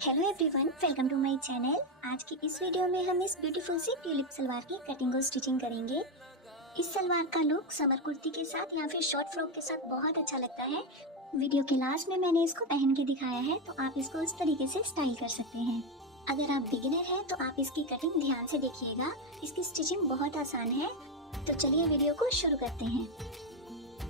Hello everyone, welcome to my channel. आज की इस वीडियो में हम इस ब्यूटीफुल सी ट्यूलिप सलवार की कटिंग और स्टिचिंग करेंगे। इस सलवार का लुक समर कुर्ती के साथ या फिर शॉर्ट फ्रॉक के साथ बहुत अच्छा लगता है। वीडियो के लास्ट में मैंने इसको पहन के दिखाया है, तो आप इसको इस तरीके से स्टाइल कर सकते हैं। अगर आप बिगिनर हैं तो आप इसकी कटिंग ध्यान से देखिएगा, इसकी स्टिचिंग बहुत आसान है। तो चलिए वीडियो को शुरू करते हैं।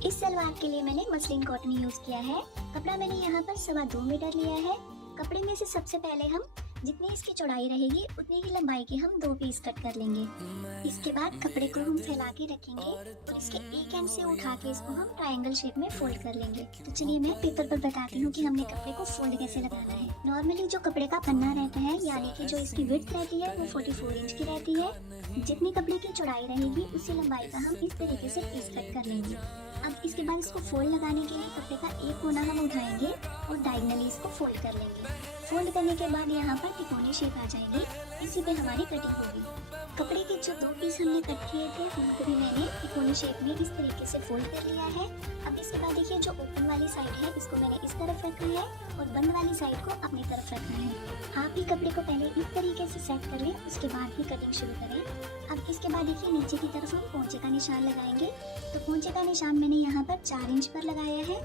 इस सलवार के लिए मैंने मसलिन कॉटन यूज किया है। कपड़ा मैंने यहाँ पर 2.25 मीटर लिया है। कपड़े में से सबसे पहले हम जितनी इसकी चौड़ाई रहेगी उतनी ही लंबाई के हम 2 पीस कट कर लेंगे। इसके बाद कपड़े को हम फैला के रखेंगे और इसके एक एंड से उठा के इसको हम ट्रायंगल शेप में फोल्ड कर लेंगे। तो चलिए मैं पेपर पर बताती हूँ कि हमने कपड़े को फोल्ड कैसे लगाना है। नॉर्मली जो कपड़े का पन्ना रहता है, यानी कि जो इसकी विड्थ रहती है वो 44 इंच की रहती है। जितनी कपड़े की चौड़ाई रहेगी उसी लंबाई का हम इस तरीके से पीस कट कर लेंगे। अब इसके बाद इसको फोल्ड लगाने के लिए कपड़े का एक कोना हम उठाएंगे और डायगनली इसको फोल्ड कर लेंगे। फोल्ड करने के बाद यहाँ पर तिकोनी शेप आ जाएगी, इसी पे हमारी कटिंग होगी। कपड़े के जो 2 पीस हमने कट किए थे उनको भी मैंने तिकोनी शेप में इस तरीके से फोल्ड कर लिया है। अब इसके बाद देखिए, जो ओपन वाली साइड है इसको मैंने इस तरफ रखा है और बंद वाली साइड को अपनी तरफ रखना है। आप ही कपड़े को पहले इस तरीके से सेट कर लें, उसके बाद ही कटिंग शुरू करें। अब इसके बाद देखिए, नीचे की तरफ हम पोंचे का निशान लगाएंगे। तो पोंचे का निशान मैंने यहाँ पर 4 इंच पर लगाया है।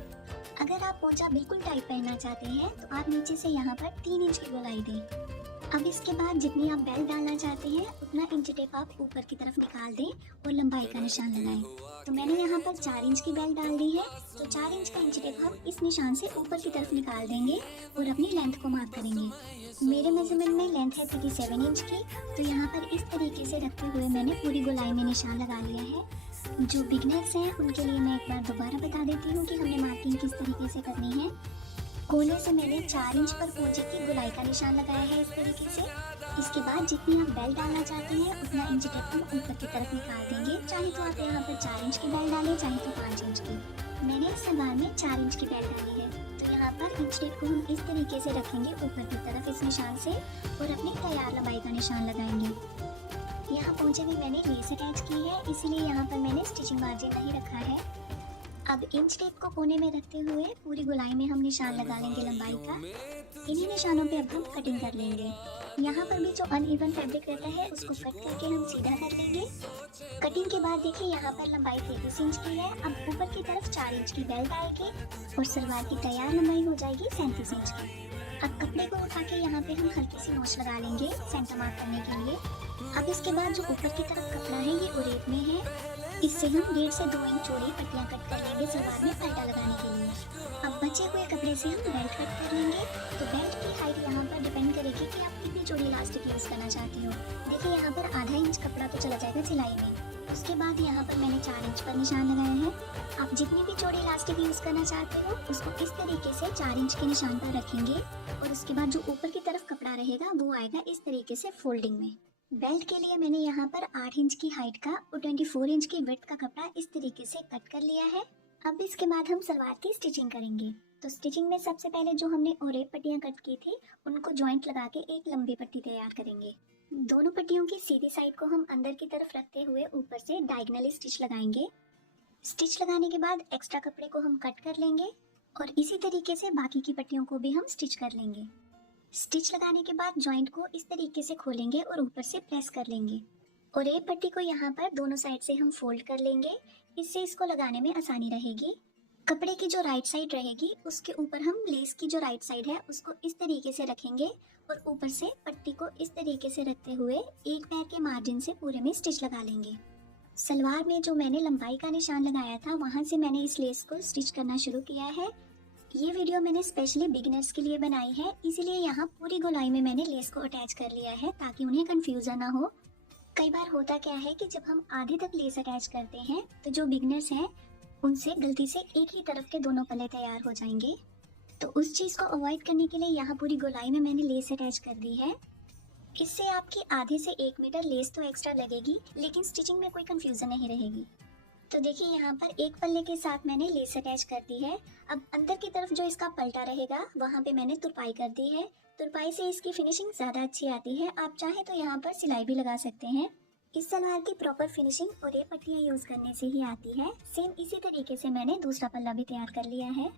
अगर आप पोंचा बिल्कुल टाइट पहनना चाहते हैं तो आप नीचे से यहाँ पर 3 इंच की गोलाई दें। अब इसके बाद जितनी आप बेल्ट डालना चाहते हैं उतना इंच टेप आप ऊपर की तरफ निकाल दें और लंबाई का निशान लगाएं। तो मैंने यहाँ पर 4 इंच की बेल्ट डाल दी है, तो 4 इंच का इंच टेप हम इस निशान से ऊपर की तरफ निकाल देंगे और अपनी लेंथ को मार्क करेंगे। मेरे मेजरमेंट में लेंथ है 37 इंच की, तो यहाँ पर इस तरीके से रखते हुए मैंने पूरी गोलाई में निशान लगा लिया है। जो बिगनर्स हैं उनके लिए मैं एक बार दोबारा बता देती हूँ कि हमने मार्किंग किस तरीके से करनी है। कोने से मैंने 4 इंच पर पोंचे की गोलाई का निशान लगाया है इस तरीके से। इसके बाद जितनी आप बेल्ट डालना चाहते हैं उतना इंच टेप हम ऊपर की तरफ निकाल देंगे। चाहे तो आप यहाँ पर 4 इंच की बेल्ट डालें, चाहे तो 5 इंच की। मैंने इस सलवार में 4 इंच की बेल्ट डाली है। तो यहाँ पर इंच टेप को हम इस तरीके से रखेंगे ऊपर की तरफ इस निशान से और अपनी तैयार लंबाई का निशान लगाएंगे। यहाँ पोंचे में मैंने लेस अटैच की है, इसीलिए यहाँ पर मैंने स्टिचिंग मार्जिन नहीं रखा है। अब इंच टेप को कोने में रखते हुए पूरी गोलाई में हम निशान लगा लेंगे लंबाई का। इन्हीं निशानों पे अब हम कटिंग कर लेंगे। यहाँ पर भी जो अनइवन फैब्रिक रहता है उसको कट करके हम सीधा कर लेंगे। कटिंग के बाद देखिए, यहाँ पर लंबाई 33 इंच की है। अब ऊपर की तरफ 4 इंच की बेल्ट आएगी और सलवार की तैयार लंबाई हो जाएगी 37 इंच की। अब कपड़े को उठा के यहाँ पे हम हल्की सी नोच लगा लेंगे सेंटर मार्क करने के लिए। अब इसके बाद जो ऊपर की तरफ कपड़ा है ये ओरेप में है, इससे हम 1.5 से 2 इंच चौड़ी पट्टियाँ कट कर लेंगे सलवार में पैटा लगाने के लिए। अब बचे हुए कपड़े से हम बेल्ट कट कर लेंगे। तो बेल्ट की हाइट यहाँ पर डिपेंड करेगी कि आप कितनी चौड़ी इलास्टिक यूज़ करना चाहती हो। देखिए, यहाँ पर आधा इंच कपड़ा तो चला जाएगा सिलाई में। उसके बाद यहाँ पर मैंने 4 इंच पर निशान लगाया है। आप जितनी भी चौड़ी इलास्टिक यूज़ करना चाहते हो उसको इस तरीके से 4 इंच के निशान पर रखेंगे और उसके बाद जो ऊपर की तरफ कपड़ा रहेगा वो आएगा इस तरीके से फोल्डिंग में। बेल्ट के लिए मैंने यहाँ पर 8 इंच की हाइट का और 24 इंच की विड्थ का कपड़ा इस तरीके से कट कर लिया है। अब इसके बाद हम सलवार की स्टिचिंग करेंगे। तो स्टिचिंग में सबसे पहले जो हमने ओरेप पट्टियाँ कट की थी उनको जॉइंट लगा के एक लंबी पट्टी तैयार करेंगे। दोनों पट्टियों की सीधी साइड को हम अंदर की तरफ रखते हुए ऊपर से डायगनली स्टिच लगाएंगे। स्टिच लगाने के बाद एक्स्ट्रा कपड़े को हम कट कर लेंगे और इसी तरीके से बाकी की पट्टियों को भी हम स्टिच कर लेंगे। स्टिच लगाने के बाद जॉइंट को इस तरीके से खोलेंगे और ऊपर से प्रेस कर लेंगे और एक पट्टी को यहाँ पर दोनों साइड से हम फोल्ड कर लेंगे, इससे इसको लगाने में आसानी रहेगी। कपड़े की जो राइट साइड रहेगी उसके ऊपर हम लेस की जो राइट साइड है उसको इस तरीके से रखेंगे और ऊपर से पट्टी को इस तरीके से रखते हुए एक पैर के मार्जिन से पूरे में स्टिच लगा लेंगे। सलवार में जो मैंने लंबाई का निशान लगाया था वहां से मैंने इस लेस को स्टिच करना शुरू किया है। ये वीडियो मैंने स्पेशली बिगिनर्स के लिए बनाई है, इसीलिए यहाँ पूरी गोलाई में मैंने लेस को अटैच कर लिया है ताकि उन्हें कंफ्यूजन ना हो। कई बार होता क्या है कि जब हम आधे तक लेस अटैच करते हैं तो जो बिगिनर्स हैं उनसे गलती से एक ही तरफ के दोनों पल्ले तैयार हो जाएंगे। तो उस चीज को अवॉइड करने के लिए यहाँ पूरी गोलाई में मैंने लेस अटैच कर दी है। इससे आपकी आधे से 1 मीटर लेस तो एक्स्ट्रा लगेगी, लेकिन स्टिचिंग में कोई कंफ्यूजन नहीं रहेगी। तो देखिए, यहाँ पर एक पल्ले के साथ मैंने लेस अटैच कर दी है। अब अंदर की तरफ जो इसका पलटा रहेगा वहाँ पे मैंने तुरपाई कर दी है। तुरपाई से इसकी फिनिशिंग ज़्यादा अच्छी आती है। आप चाहे तो यहाँ पर सिलाई भी लगा सकते हैं। इस सलवार की प्रॉपर फिनिशिंग और ये पट्टियाँ यूज़ करने से ही आती है। सेम इसी तरीके से मैंने दूसरा पल्ला भी तैयार कर लिया है।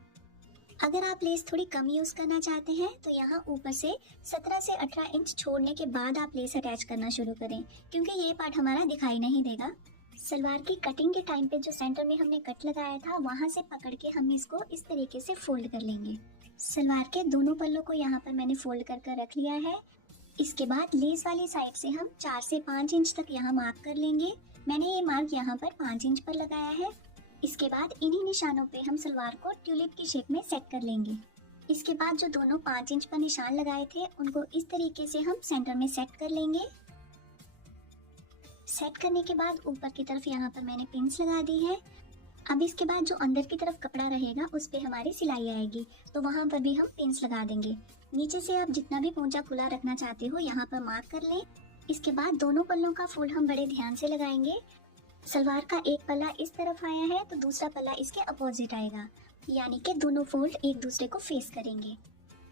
अगर आप लेस थोड़ी कम यूज करना चाहते हैं तो यहाँ ऊपर से 17 से 18 इंच छोड़ने के बाद आप लेस अटैच करना शुरू करें, क्योंकि ये पार्ट हमारा दिखाई नहीं देगा। सलवार की कटिंग के टाइम पे जो सेंटर में हमने कट लगाया था वहाँ से पकड़ के हम इसको इस तरीके से फोल्ड कर लेंगे। सलवार के दोनों पल्लों को यहाँ पर मैंने फोल्ड कर कर रख लिया है। इसके बाद लेस वाली साइड से हम 4 से 5 इंच तक यहाँ मार्क कर लेंगे। मैंने ये मार्क यहाँ पर 5 इंच पर लगाया है। इसके बाद इन्हीं निशानों पे हम सलवार को ट्यूलिप की शेप में सेट कर लेंगे। इसके बाद जो दोनों 5 इंच पर निशान लगाए थे उनको इस तरीके से हम सेंटर में सेट कर लेंगे। सेट करने के बाद ऊपर की तरफ यहाँ पर मैंने पिन्स लगा दी है। अब इसके बाद जो अंदर की तरफ कपड़ा रहेगा उस पे हमारी सिलाई आएगी, तो वहाँ पर भी हम पिन्स लगा देंगे। नीचे से आप जितना भी पोंचा खुला रखना चाहते हो यहाँ पर मार्क कर लें। इसके बाद दोनों पल्लों का फोल्ड हम बड़े ध्यान से लगाएंगे। सलवार का एक पल्ला इस तरफ आया है तो दूसरा पल्ला इसके अपोजिट आएगा, यानी कि दोनों फोल्ड एक दूसरे को फेस करेंगे।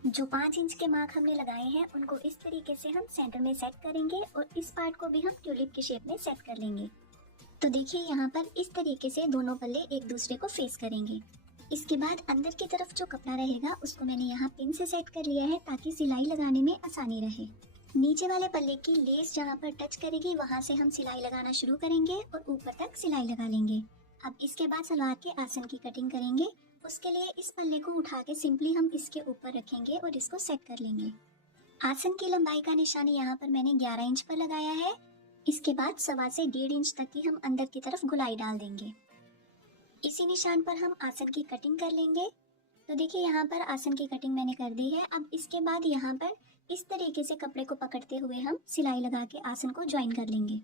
जो 5 इंच के मार्क हमने लगाए हैं उनको इस तरीके से हम सेंटर में सेट करेंगे और इस पार्ट को भी हम ट्यूलिप की शेप में सेट कर लेंगे। तो देखिए यहाँ पर इस तरीके से दोनों पल्ले एक दूसरे को फेस करेंगे। इसके बाद अंदर की तरफ जो कपड़ा रहेगा उसको मैंने यहाँ पिन से सेट कर लिया है ताकि सिलाई लगाने में आसानी रहे। नीचे वाले पल्ले की लेस जहाँ पर टच करेगी वहाँ से हम सिलाई लगाना शुरू करेंगे और ऊपर तक सिलाई लगा लेंगे। अब इसके बाद सलवार के आसन की कटिंग करेंगे। उसके लिए इस पल्ले को उठा के सिंपली हम इसके ऊपर रखेंगे और इसको सेट कर लेंगे। आसन की लंबाई का निशान यहाँ पर मैंने 11 इंच पर लगाया है। इसके बाद 1.25 से 1.5 इंच तक की हम अंदर की तरफ गुलाई डाल देंगे। इसी निशान पर हम आसन की कटिंग कर लेंगे। तो देखिए यहाँ पर आसन की कटिंग मैंने कर दी है। अब इसके बाद यहाँ पर इस तरीके से कपड़े को पकड़ते हुए हम सिलाई लगा के आसन को ज्वाइन कर लेंगे।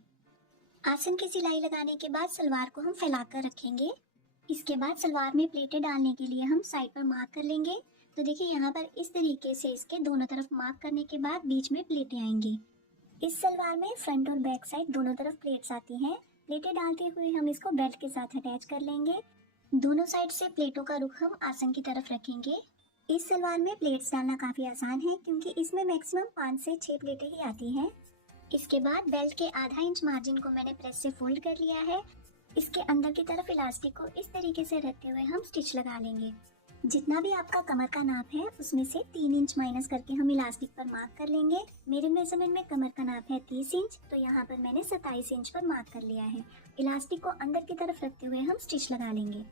आसन की सिलाई लगाने के बाद सलवार को हम फैला कर रखेंगे। इसके बाद सलवार में प्लेटें डालने के लिए हम साइड पर मार्क कर लेंगे। तो देखिए यहाँ पर इस तरीके से इसके दोनों तरफ मार्क करने के बाद बीच में प्लेटें आएंगी। इस सलवार में फ्रंट और बैक साइड दोनों तरफ प्लेट्स आती हैं। प्लेटें डालते हुए हम इसको बेल्ट के साथ अटैच कर लेंगे। दोनों साइड से प्लेटों का रुख हम आसन की तरफ रखेंगे। इस सलवार में प्लेट्स डालना काफ़ी आसान है क्योंकि इसमें मैक्सिमम 5 से 6 प्लेटें ही आती हैं। इसके बाद बेल्ट के आधा इंच मार्जिन को मैंने प्रेस से फोल्ड कर लिया है। इसके अंदर की तरफ इलास्टिक को इस तरीके से रखते हुए हम स्टिच लगा लेंगे। जितना भी आपका कमर का नाप है उसमें से 3 इंच माइनस करके हम इलास्टिक पर मार्क कर लेंगे। मेरे मेजरमेंट में कमर का नाप है 30 इंच, तो यहाँ पर मैंने 27 इंच पर मार्क कर लिया है। इलास्टिक को अंदर की तरफ रखते हुए हम स्टिच लगा लेंगे।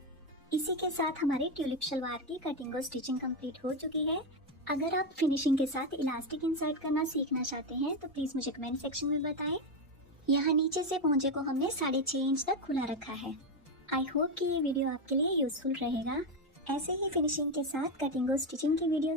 इसी के साथ हमारी ट्यूलिप सलवार की कटिंग और स्टिचिंग कंप्लीट हो चुकी है। अगर आप फिनिशिंग के साथ इलास्टिक इंसर्ट करना सीखना चाहते हैं तो प्लीज़ मुझे कमेंट सेक्शन में बताएं। यहाँ नीचे से पोंचे को हमने 6.5 इंच तक खुला रखा है। आई होप कि ये वीडियो आपके लिए यूजफुल रहेगा। ऐसे ही फिनिशिंग के साथ कटिंग और स्टिचिंग की वीडियो